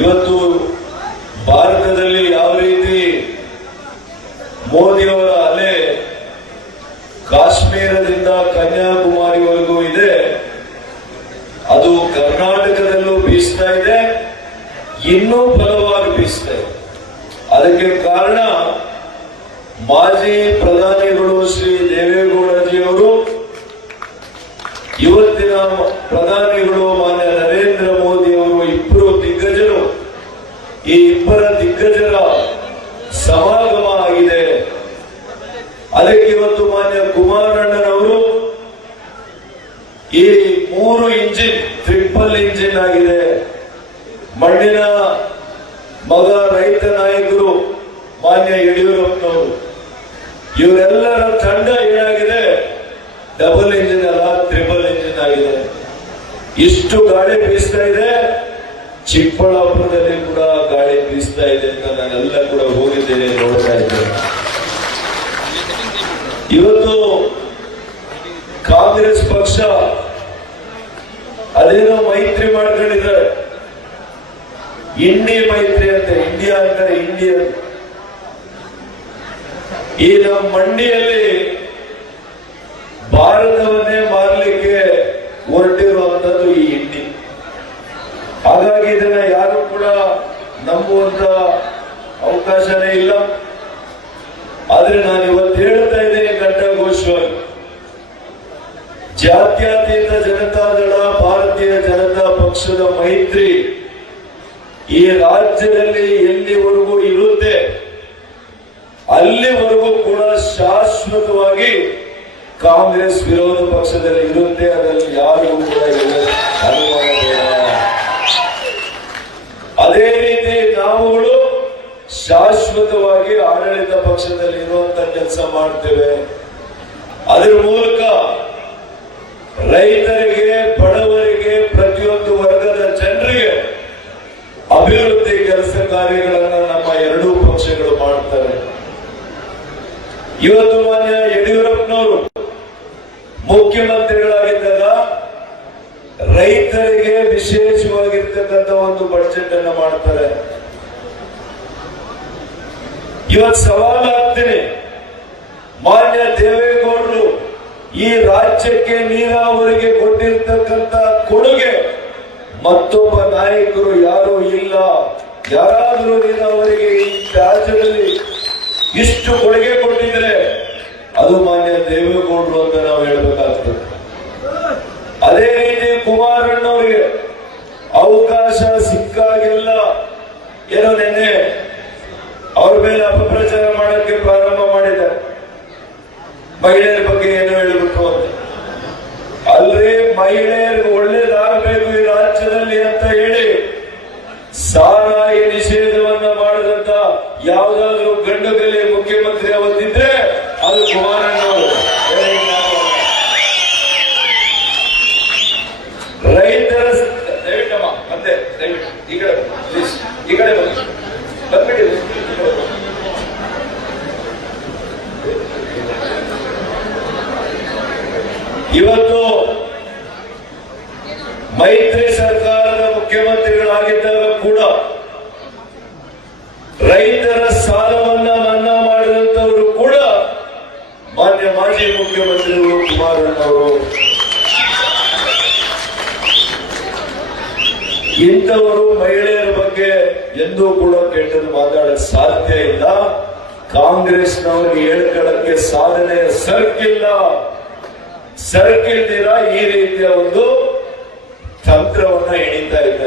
ಇವತ್ತು ಭಾರತದಲ್ಲಿ ಯಾವ ರೀತಿ ಮೋದಿಯವರ ಅಲೆ ಕಾಶ್ಮೀರದಿಂದ ಕನ್ಯಾಕುಮಾರಿವರೆಗೂ ಇದೆ, ಅದು ಕರ್ನಾಟಕದಲ್ಲೂ ಬೀಸ್ತಾ ಇದೆ, ಇನ್ನೂ ಬಲವಾಗಿ ಬೀಸ್ತಾ ಇದೆ. ಅದಕ್ಕೆ ಕಾರಣ ಮಾಜಿ ಪ್ರಧಾನಿಗಳು ಶ್ರೀ ದೇವೇಗೌಡಜಿಯವರು. ಇವತ್ತಿನ ಪ್ರಧಾನಿಗಳು ಮಾನ್ಯ ನರೇಂದ್ರ ಮೋದಿ ಅವರು ಇಬ್ಬರು ದಿಗ್ಗಜರು ಈ ಇಬ್ಬರ ದಿಗ್ಗಜರ ಸಮಾಗಮ ಆಗಿದೆ ಅದಕ್ಕೆ ಇವತ್ತು ಮಾನ್ಯ ಕುಮಾರಣ್ಣನವರು ಈ ಮೂರು ಇಂಜಿನ್ ಟ್ರಿಪಲ್ ಇಂಜಿನ್ ಆಗಿದೆ. ಮಣ್ಣಿನ ಮಗ, ರೈತ ನಾಯಕರು, ಮಾನ್ಯ ಯಡಿಯೂರಪ್ಪನವರು. ಇವರೆಲ್ಲರ ತಂಡ ಏನಾಗಿದೆ? ಡಬಲ್ ಇಂಜಿನ್ ಅಲ್ಲ ಟ್ರಿಪಲ್ ಇಂಜಿನ್ ಆಗಿದೆ. ಇಷ್ಟು ಗಾಳಿ ಬೀಸ್ತಾ ಇದೆ. ಚಿಕ್ಕಬಳ್ಳಾಪುರದಲ್ಲಿ ಕೂಡ ಗಾಳಿ ಬೀಸ್ತಾ ಇದೆ ಅಂತ ನಾನೆಲ್ಲ ಕೂಡ ಹೋಗಿದ್ದೇನೆ, ನೋಡ್ತಾ ಇದ್ದೇನೆ. ಇವತ್ತು ಕಾಂಗ್ರೆಸ್ ಪಕ್ಷ ಅದೇನೋ ಮೈತ್ರಿ ಮಾಡ್ಕೊಂಡಿದ್ರೆ. ಇಂಡಿ ಮೈತ್ರಿ ಅಂತ ಇಂಡಿಯಾ ಅಂತಾರೆ ಇಂಡಿಯನ್ ಈ ನಮ್ಮ ಮಂಡಿಯಲ್ಲಿ ಭಾರತವನ್ನೇ ಮಾರಲಿಕ್ಕೆ ಹೊರಟಿರುವಂತದ್ದು ಈ ಇಂಡಿ ಹಾಗಾಗಿ ಇದನ್ನ ಯಾರು ಕೂಡ ನಂಬುವಂತ ಅವಕಾಶನೇ ಇಲ್ಲ. ಆದ್ರೆ ನಾನು ಇವತ್ತು ಹೇಳ್ತಾ ಇದ್ದೀನಿ ಘಂಟಾಘೋಷವಾಗಿ ಜಾತ್ಯತೀತ ಜನತಾದಳ, ಭಾರತೀಯ ಜನತಾ ಪಕ್ಷದ ಮೈತ್ರಿ ಈ ರಾಜ್ಯದಲ್ಲಿ ಎಲ್ಲಿವರೆಗೂ ಇರುತ್ತೆ, ಅಲ್ಲಿವರೆಗೂ ಕೂಡ ಶಾಶ್ವತವಾಗಿ ಕಾಂಗ್ರೆಸ್ ವಿರೋಧ ಪಕ್ಷದಲ್ಲಿ ಇರುತ್ತೆ, ಅದರಲ್ಲಿ ಯಾರಿಗೂ ಕೂಡ ಅದೇ ರೀತಿ ನಾವುಗಳು ಶಾಶ್ವತವಾಗಿ ಆಡಳಿತ ಪಕ್ಷದಲ್ಲಿ ಇರುವಂತ ಕೆಲಸ ಮಾಡ್ತೇವೆ. ಅದರ ಮೂಲಕ ರೈತರಿಗೆ, ಬಡವರಿಗೆ, ಪ್ರತಿಯೊಂದು ವರ್ಗದ ಜನರಿಗೆ ಅಭಿವೃದ್ಧಿ ಕೆಲಸ ಕಾರ್ಯಗಳನ್ನು ನಮ್ಮ ಎರಡೂ ಪಕ್ಷಗಳು ಮಾಡ್ತಾರೆ ಇವತ್ತು ಮಾನ್ಯ ಯಡಿಯೂರಪ್ಪನವರು ಮುಖ್ಯಮಂತ್ರಿಗಳಾಗಿದ್ದಾಗ ರೈತರಿಗೆ ವಿಶೇಷವಾಗಿರ್ತಕ್ಕಂಥ ಒಂದು ಬಡ್ಜೆಟ್ ಅನ್ನು ಮಾಡ್ತಾರೆ. ಇವತ್ತು ಸವಾಲಾಗ್ತೀನಿ. ಮಾನ್ಯ ದೇವೇಗೌಡರು ಈ ರಾಜ್ಯಕ್ಕೆ ನೀರಾವರಿಗೆ ಕೊಟ್ಟಿರ್ತಕ್ಕಂತ ಕೊಡುಗೆ ಮತ್ತೊಬ್ಬ ನಾಯಕರು ಯಾರು ಇಲ್ಲ. ಯಾರಾದರೂ ನೀರಾವರಿಗೆ ಈ ರಾಜ್ಯದಲ್ಲಿ ಇಷ್ಟು ಕೊಡುಗೆ ಕೊಟ್ಟಿದ್ರೆ ಅದು ಮಾನ್ಯ ದೇವೇಗೌಡರು ಅಂತ ನಾವು ಹೇಳ್ಬೇಕಾಗ್ತದೆ. ಅದೇ ರೀತಿ ಕುಮಾರಣ್ಣವರಿಗೆ ಅವಕಾಶ ಸಿಕ್ಕಾಗೆಲ್ಲ ಏನೋ ನೆನ್ನೆ ಅವ್ರ ಮೇಲೆ ಅಪಪ್ರಚಾರ ಮಾಡಕ್ಕೆ ಪ್ರಾರಂಭ ಮಾಡಿದ್ದಾರೆ. ಮಹಿಳೆಯರ ಬಗ್ಗೆ ಏನು ಹೇಳಿಬಿಟ್ರು ಅಂತ ಅಲ್ರಿ ಮಹಿಳೆಯರಿಗೆ ಒಳ್ಳೇದಾಗಬೇಕು ಈ ರಾಜ್ಯದಲ್ಲಿ ಅಂತ ಹೇಳಿ ಸಾರಾಯಿ ನಿಷೇಧವನ್ನ ಮಾಡಿದಂತ ಯಾವುದಾದ್ರೂ ಗಂಡು ಬೆಲೆ ಮುಖ್ಯಮಂತ್ರಿ ಅವತ್ತಿದ್ರೆ ಅದು ಇನ್ಯಾರು ರೈತರ ದಯವಿಟ್ಟಮ್ಮ ಮತ್ತೆ, ದಯವಿಟ್ಟು, ಈ ಕಡೆ ಈ ಕಡೆ ಬಂದ್ಬಿಡಿ. ಇವತ್ತು ಮೈತ್ರಿ ಸರ್ಕಾರದ ಮುಖ್ಯಮಂತ್ರಿಗಳಾಗಿದ್ದಾಗ ಕೂಡ ರೈತರ ಸಾಲವನ್ನ ಮನ್ನಾ ಮಾಡಿದಂತವರು ಕೂಡ ಮಾನ್ಯ ಮಾಜಿ ಮುಖ್ಯಮಂತ್ರಿಗಳು ಕುಮಾರಣ್ಣವರು. ಇಂಥವರು ಮಹಿಳೆಯರ ಬಗ್ಗೆ ಎಂದೂ ಕೂಡ ಕೆಟ್ಟದ್ದು ಮಾತಾಡಕ್ಕೆ ಸಾಧ್ಯ ಇಲ್ಲ. ಕಾಂಗ್ರೆಸ್ನವರಿಗೆ ಹೇಳ್ಕೊಳ್ಳಕ್ಕೆ ಸಾಧನೆ ಸರ್ಕಿಲ್ಲ. ಸರ್ಕಿಲ್ದಿರ ಈ ರೀತಿಯ ಒಂದು அக்ரவனா இணைந்த இந்த